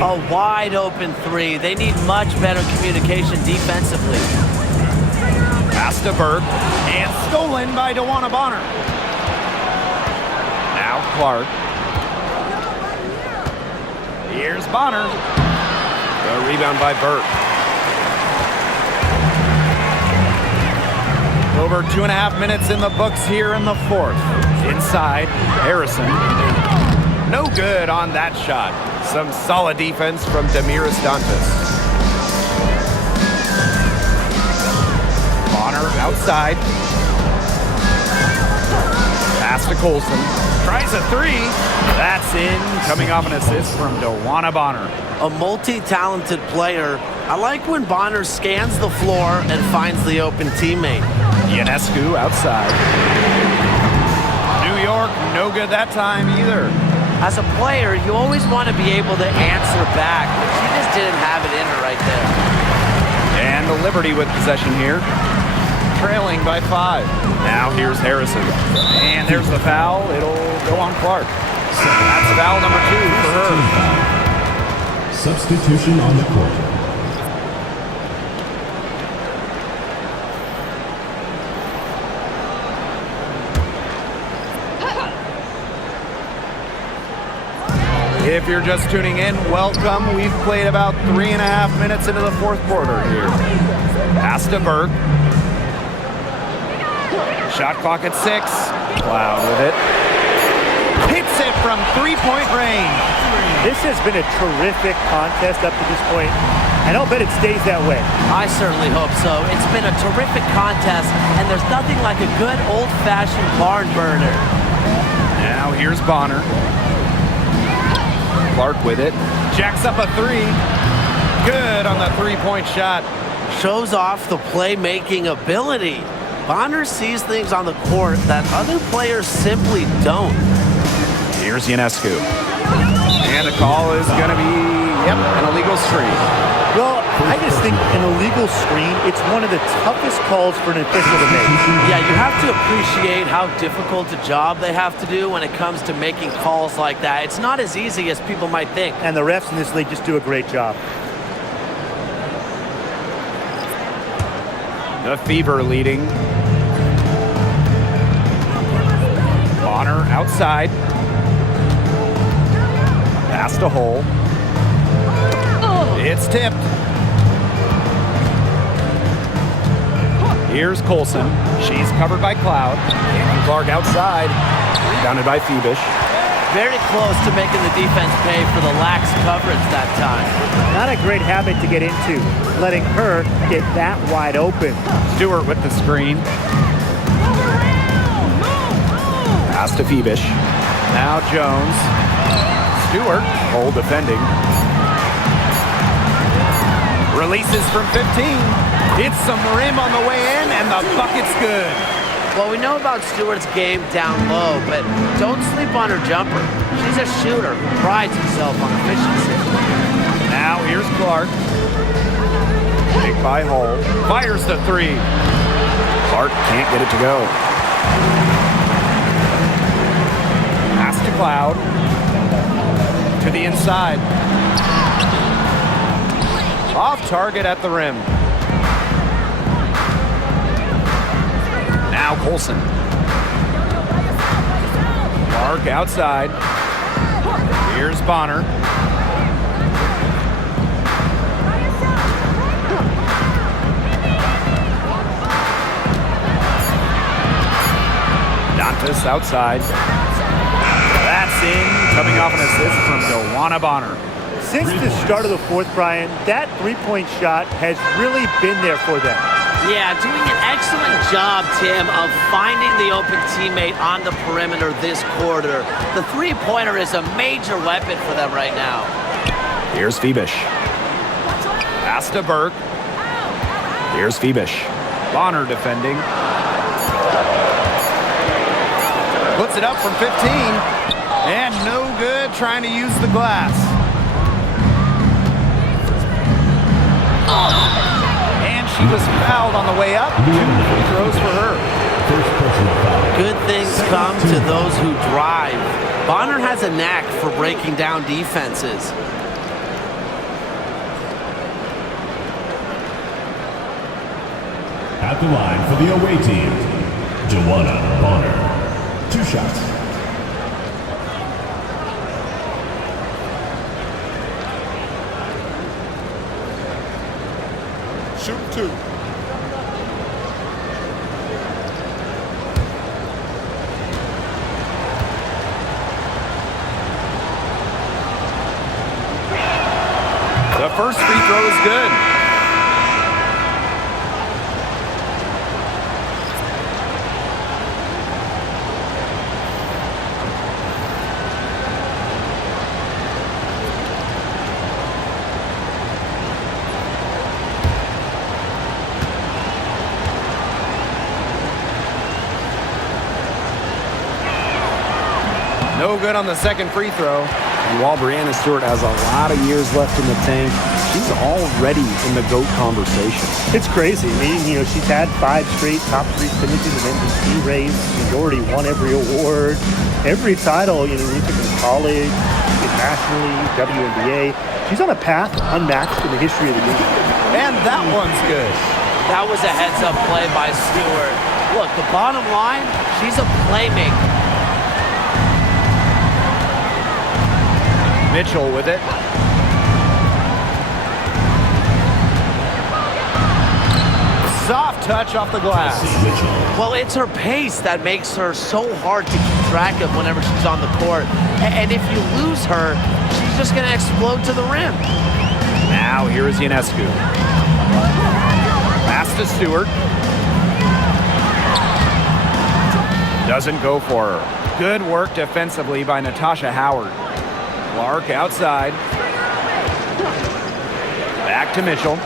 A wide open 3. They need much better communication defensively. Pass to Burke, and stolen by DeWanna Bonner. Now Clark. Here's Bonner. The rebound by Burke. Over 2.5 minutes in the books here in the 4th. Inside, Harrison. No good on that shot. Some solid defense from Damiris Dantas. Bonner outside. Pass to Colson. Tries a 3. That's in. Coming off an assist from DeWanna Bonner. A multi-talented player. I like when Bonner scans the floor and finds the open teammate. Ionescu outside. New York, no good that time either. As a player, you always want to be able to answer back, but she just didn't have it in her right there. And the Liberty with possession here. Trailing by 5. Now here's Harrison. And there's the foul. It'll go on Clark. That's foul number 2 for her. Substitution on the court. If you're just tuning in, welcome. We've played about 3.5 minutes into the 4th quarter here. Pass to Burke. Shot clock at 6. Cloud with it. Hits it from three-point range. This has been a terrific contest up to this point, and I'll bet it stays that way. I certainly hope so. It's been a terrific contest, and there's nothing like a good old-fashioned barn burner. Now here's Bonner. Clark with it. Jacks up a 3. Good on the three-point shot. Shows off the playmaking ability. Bonner sees things on the court that other players simply don't. Here's Ionescu. And the call is going to be, an illegal screen. Well, I just think an illegal screen, it's one of the toughest calls for an official to make. Yeah, you have to appreciate how difficult a job they have to do when it comes to making calls like that. It's not as easy as people might think. And the refs in this league just do a great job. The Fever leading. Bonner outside. Pass to Hole. It's tipped. Here's Colson. She's covered by Cloud. And Clark outside. Rebounded by Phoebish. Very close to making the defense pay for the lax coverage that time. Not a great habit to get into, letting her get that wide open. Stewart with the screen. Pass to Phoebish. Now Jones. Stewart, Hole defending. Releases from 15. Hits some rim on the way in, and the bucket's good. Well, we know about Stewart's game down low, but don't sleep on her jumper. She's a shooter who prides herself on efficiency. Now here's Clark. Big by Hall. Fires the three. Clark can't get it to go. Pass to Cloud. To the inside. Off target at the rim. Now Colson. Clark outside. Here's Bonner. Dantas outside. That's in, coming off an assist from Joanna Bonner. Since the start of the fourth, Brian, that three-point shot has really been there for them. Yeah, doing an excellent job, Tim, of finding the open teammate on the perimeter this quarter. The three-pointer is a major weapon for them right now. Here's Phoebish. Pass to Burke. Here's Phoebish. Bonner defending. Puts it up from 15. And no good trying to use the glass. And she was fouled on the way up. 2 free throws for her. Good things come to those who drive. Bonner has a knack for breaking down defenses. At the line for the away team, Joanna Bonner. 2 shots. Shoot 2. The first free throw is good. No good on the second free throw. And while Breanna Stewart has a lot of years left in the tank, she's already in the GOAT conversation. It's crazy. I mean, she's had 5 straight top 3 finishes in MVP race. She's already won every award, every title. You took in college, nationally, WNBA. She's on a path unmatched in the history of the game. And that one's good. That was a heads-up play by Stewart. Look, the bottom line, she's a playmaker. Mitchell with it. Soft touch off the glass. Well, it's her pace that makes her so hard to keep track of whenever she's on the court. And if you lose her, she's just going to explode to the rim. Now here is Ionescu. Pass to Stewart. Doesn't go for her. Good work defensively by Natasha Howard. Clark outside. Back to Mitchell.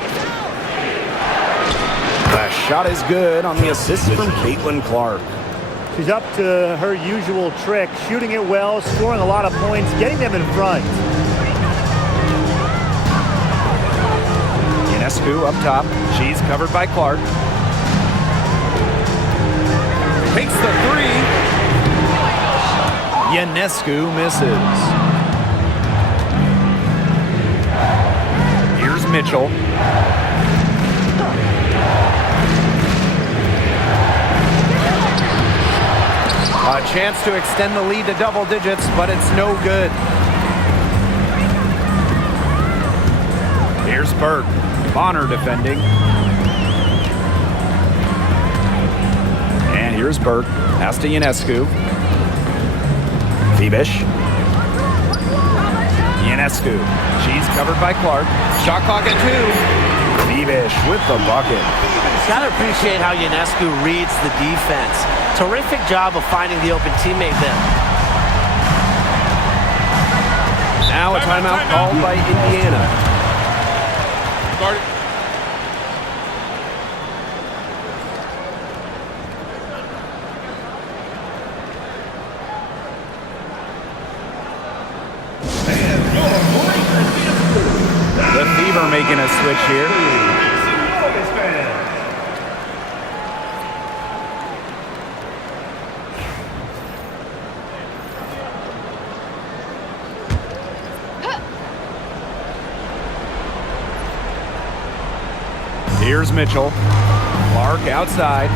The shot is good on the assist from Clark. She's up to her usual trick, shooting it well, scoring a lot of points, getting them in front. Ionescu up top. She's covered by Clark. Takes the three. Ionescu misses. Here's Mitchell. A chance to extend the lead to double digits, but it's no good. Here's Burke. Bonner defending. And here's Burke. Pass to Ionescu. Phoebish. Ionescu. She's covered by Clark. Shot clock at 2. Phoebish with the bucket. Gotta appreciate how Ionescu reads the defense. Terrific job of finding the open teammate there. Now a timeout called by Indiana. Guard. for making a switch here. Here's Mitchell. Clark outside.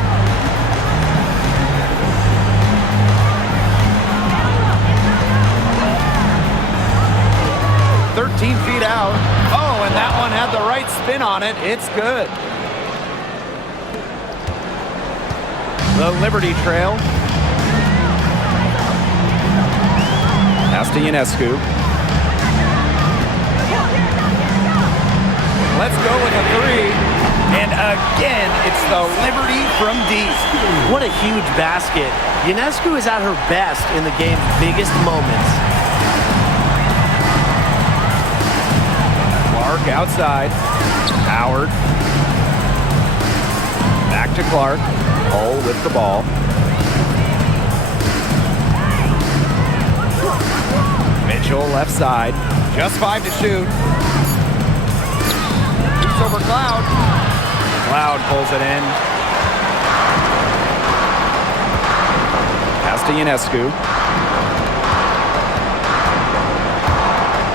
"13 feet out." Oh, and that one had the right spin on it. It's good. The Liberty Trail. Pass to Ionescu. Let's go with a three. And again, it's the Liberty from deep. What a huge basket. Ionescu is at her best in the game's biggest moments. Clark outside. Howard. Back to Clark. Cole with the ball. Mitchell left side. Just 5 to shoot. Shoots over Cloud. Cloud pulls it in. Pass to Ionescu.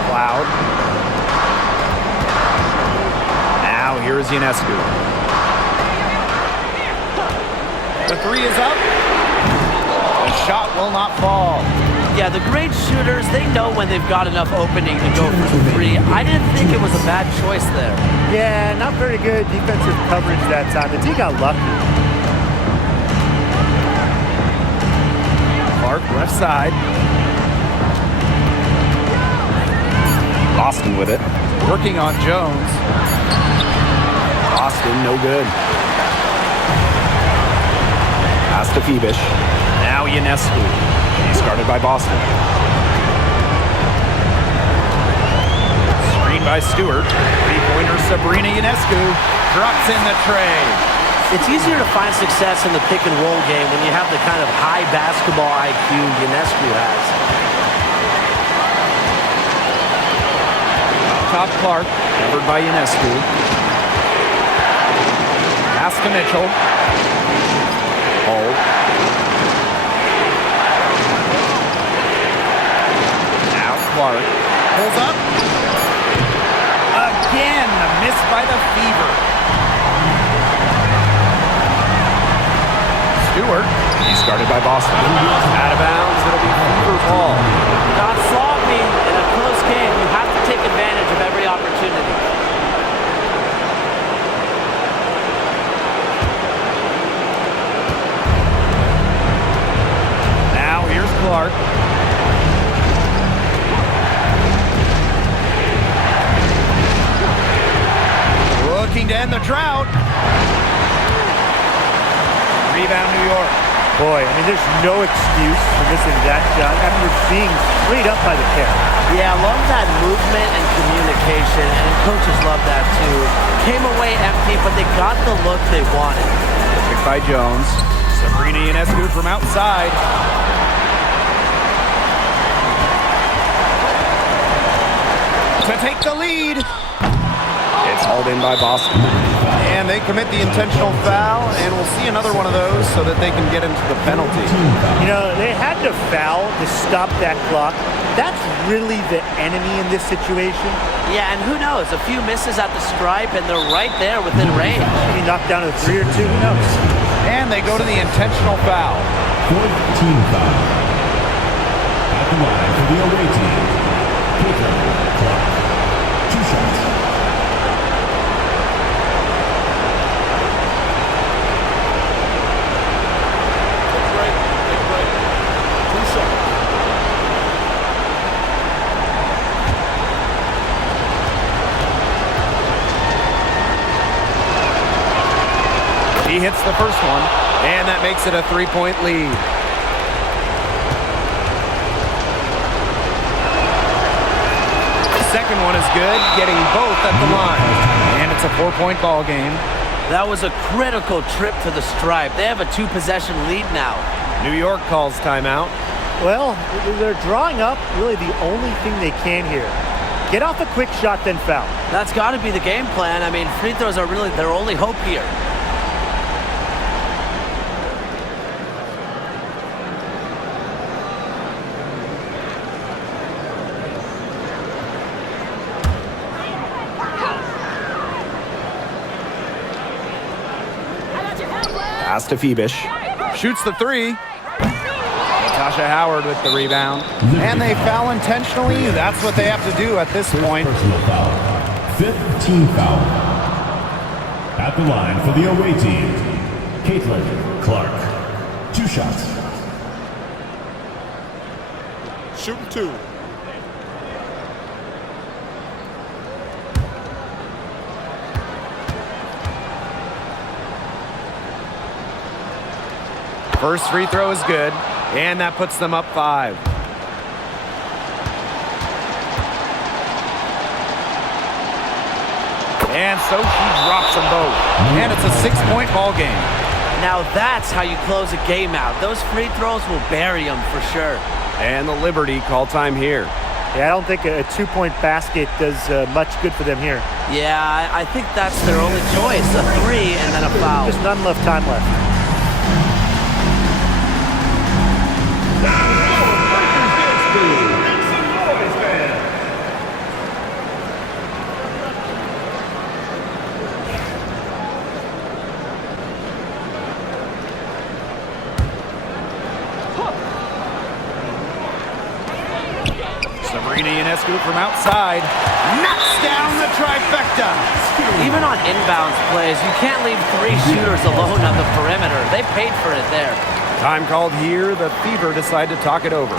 Cloud. Now here is Ionescu. The three is up. The shot will not fall. Yeah, the great shooters, they know when they've got enough opening to go for the three. I didn't think it was a bad choice there. Yeah, not very good defensive coverage that time. The team got lucky. Clark left side. Boston with it. Working on Jones. Boston, no good. Pass to Phoebish. Now Ionescu. Started by Boston. Screen by Stewart. Three-pointer Sabrina Ionescu drops in the tray. It's easier to find success in the pick-and-roll game when you have the kind of high basketball IQ Ionescu has. Top Clark, covered by Ionescu. Pass to Mitchell. Hole. Now Clark pulls up. Again, a miss by the Fever. Stewart, he's guarded by Boston. Out of bounds, it'll be Fever ball. God flawed me in a close game. You have to take advantage of every opportunity. Now here's Clark. Looking to end the drought. Rebound New York. Boy, I mean, there's no excuse for missing that shot after being straight up by the pair. Yeah, I love that movement and communication, and coaches love that too. Came away empty, but they got the look they wanted. Picked by Jones. Sabrina Ionescu from outside. To take the lead. It's hauled in by Boston. And they commit the intentional foul, and we'll see another one of those so that they can get into the penalty. You know, they had to foul to stop that clock. That's really the enemy in this situation. Yeah, and who knows? A few misses at the stripe, and they're right there within range. Maybe knocked down to 3 or 2, who knows? And they go to the intentional foul. Fourth team foul. At the line for the away team. Clark. 2 shots. He hits the first one, and that makes it a 3-point lead. The second one is good, getting both at the line. And it's a 4-point ball game. That was a critical trip to the stripe. They have a 2-possession lead now. New York calls timeout. Well, they're drawing up really the only thing they can here. Get off a quick shot, then foul. That's got to be the game plan. I mean, free throws are really their only hope here. Pass to Phoebish. Shoots the three. Natasha Howard with the rebound. And they foul intentionally. That's what they have to do at this point. Personal foul. 5th team foul. At the line for the away team, Clark. 2 shots. Shooting 2. First free throw is good, and that puts them up 5. And so she drops them both. And it's a 6-point ball game. Now that's how you close a game out. Those free throws will bury them for sure. And the Liberty call time here. Yeah, I don't think a 2-point basket does much good for them here. Yeah, I think that's their only choice. A 3 and then a foul. Just not enough time left. Sabrina Ionescu from outside knocks down the trifecta. Even on inbounds plays, you can't leave 3 shooters alone on the perimeter. They paid for it there. Time called here. The Fever decide to talk it over.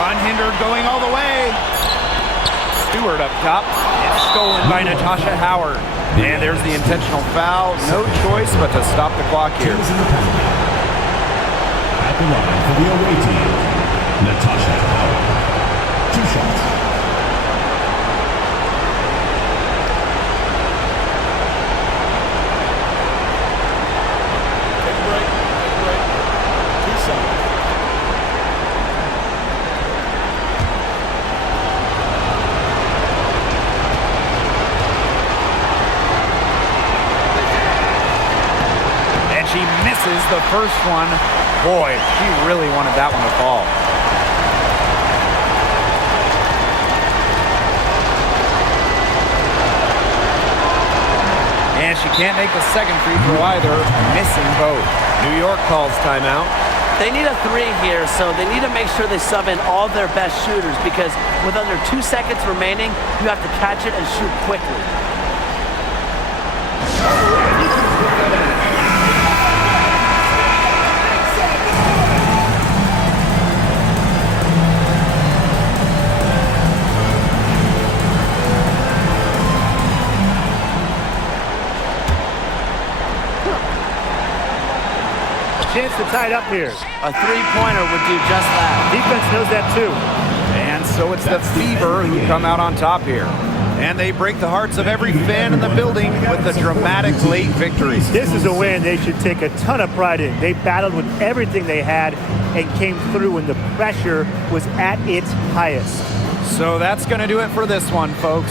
Unhindered going all the way. Stewart up top. It's stolen by Natasha Howard. And there's the intentional foul. No choice but to stop the clock here. At the line for the away team, Natasha Howard. 2 shots. Take a break. 2 shots. She misses the first one. Boy, she really wanted that one to fall. And she can't make the second free throw either, missing both. New York calls timeout. They need a 3 here, so they need to make sure they sub in all their best shooters because with under 2 seconds remaining, you have to catch it and shoot quickly. Chance to tie it up here. A 3-pointer would do just that. Defense knows that too. And so it's the Fever who come out on top here. And they break the hearts of every fan in the building with the dramatic late victory. This is a win they should take a ton of pride in. They battled with everything they had and came through when the pressure was at its highest. So that's going to do it for this one, folks.